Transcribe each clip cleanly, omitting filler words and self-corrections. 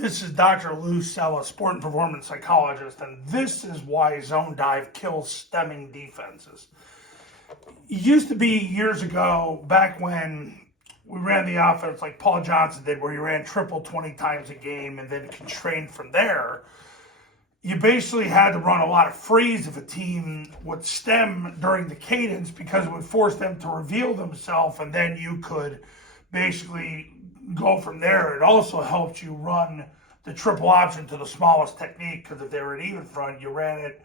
This is Dr. Lou Sella, sport and performance psychologist, and this is why zone dive kills stemming defenses. It used to be years ago, back when we ran the offense like Paul Johnson did, where you ran triple 20 times a game and then constrained from there. You basically had to run a lot of freeze if a team would stem during the cadence, because it would force them to reveal themselves, and then you could basically go from there. It also helped you run the triple option to the smallest technique, because if they were an even front, you ran it.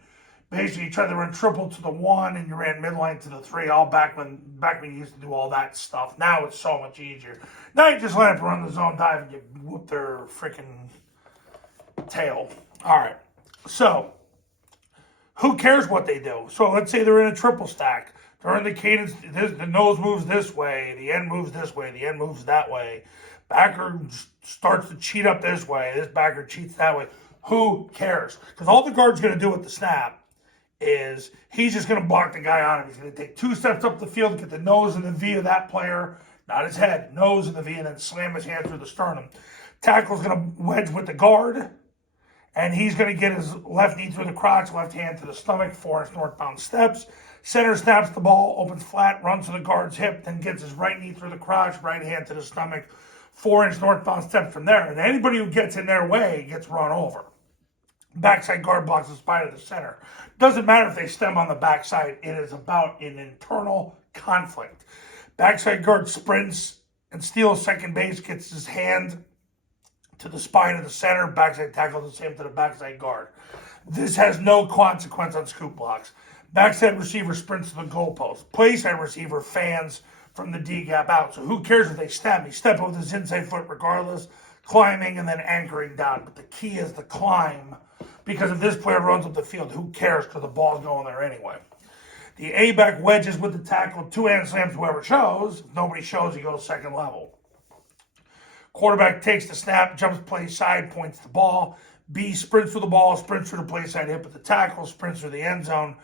Basically, you tried to run triple to the 1 and you ran midline to the 3, all back when you used to do all that stuff. Now it's so much easier. Now you just let them run the zone dive and you whoop their freaking tail. All right. So, who cares what they do? So let's say they're in a triple stack. During the cadence, the nose moves this way, the end moves this way, the end moves that way. Backer starts to cheat up this way, this backer cheats that way. Who cares? Because all the guard's going to do with the snap is he's just going to block the guy on him. He's going to take 2 steps up the field, get the nose and the V of that player, not his head, nose and the V, and then slam his hand through the sternum. Tackle's going to wedge with the guard, and he's going to get his left knee through the crotch, left hand to the stomach, 4-inch northbound steps. Center snaps the ball, opens flat, runs to the guard's hip, then gets his right knee through the crotch, right hand to the stomach, 4-inch northbound steps from there. And anybody who gets in their way gets run over. Backside guard blocks the spine of the center. Doesn't matter if they stem on the backside. It is about an internal conflict. Backside guard sprints and steals second base, gets his hand to the spine of the center. Backside tackle the same to the backside guard. This has no consequence on scoop blocks. Backside receiver sprints to the goalpost. Playside receiver fans from the D gap out. So who cares if they stem? He steps with his inside foot regardless, climbing and then anchoring down. But the key is the climb, because if this player runs up the field, who cares, because the ball's going there anyway. The A-back wedges with the tackle, 2-hand slams whoever shows. If nobody shows, he goes second level. Quarterback takes the snap, jumps play side, points the ball. B sprints through the ball, sprints through the play side, hit with the tackle, sprints through the end zone.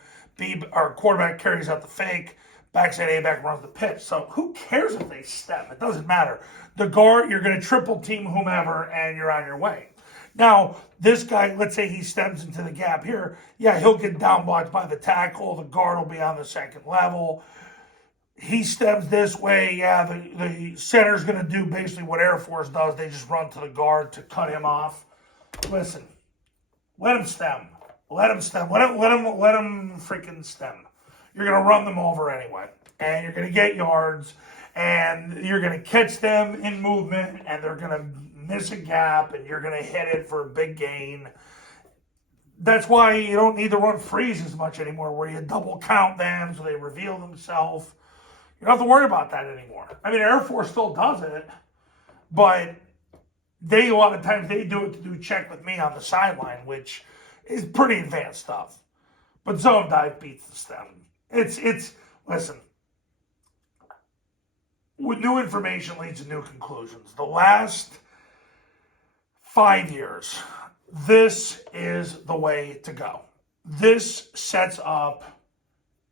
Quarterback carries out the fake. Backside A-back runs the pitch. So who cares if they step? It doesn't matter. The guard, you're going to triple team whomever, and you're on your way. Now, this guy, let's say he steps into the gap here. Yeah, he'll get down blocked by the tackle. The guard will be on the second level. He steps this way. Yeah, the center's going to do basically what Air Force does. They just run to the guard to cut him off. Listen, let him stem. Let him stem. Let him freaking stem. You're going to run them over anyway. And you're going to get yards. And you're going to catch them in movement. And they're going to miss a gap. And you're going to hit it for a big gain. That's why you don't need to run freeze as much anymore, where you double count them so they reveal themselves. You don't have to worry about that anymore. I mean, Air Force still does it. But a lot of times they do it to do check with me on the sideline, which is pretty advanced stuff. But zone dive beats the stem. Listen, with new information leads to new conclusions. The last 5 years, this is the way to go. This sets up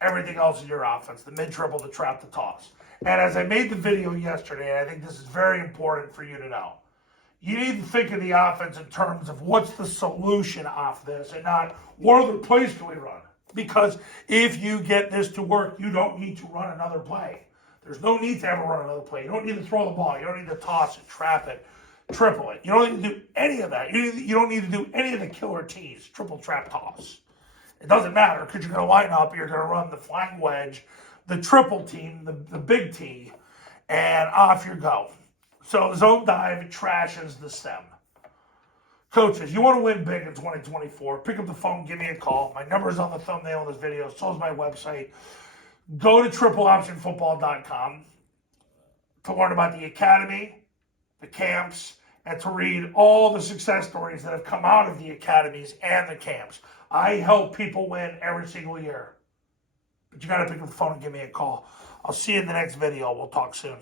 everything else in your offense, the mid-triple, the trap, the toss. And as I made the video yesterday, I think this is very important for you to know. You need to think of the offense in terms of what's the solution off this, and not what other plays can we run. Because if you get this to work, you don't need to run another play. There's no need to ever run another play. You don't need to throw the ball. You don't need to toss it, trap it, triple it. You don't need to do any of that. You don't need to do any of the killer T's, triple, trap, toss. It doesn't matter, because you're going to line up, you're going to run the flying wedge, the triple team, the big T, and off you go. So zone dive trashes the stem. Coaches, you want to win big in 2024, pick up the phone, give me a call. My number is on the thumbnail of this video, so is my website. Go to tripleoptionfootball.com to learn about the academy, the camps, and to read all the success stories that have come out of the academies and the camps. I help people win every single year. But you got to pick up the phone and give me a call. I'll see you in the next video. We'll talk soon.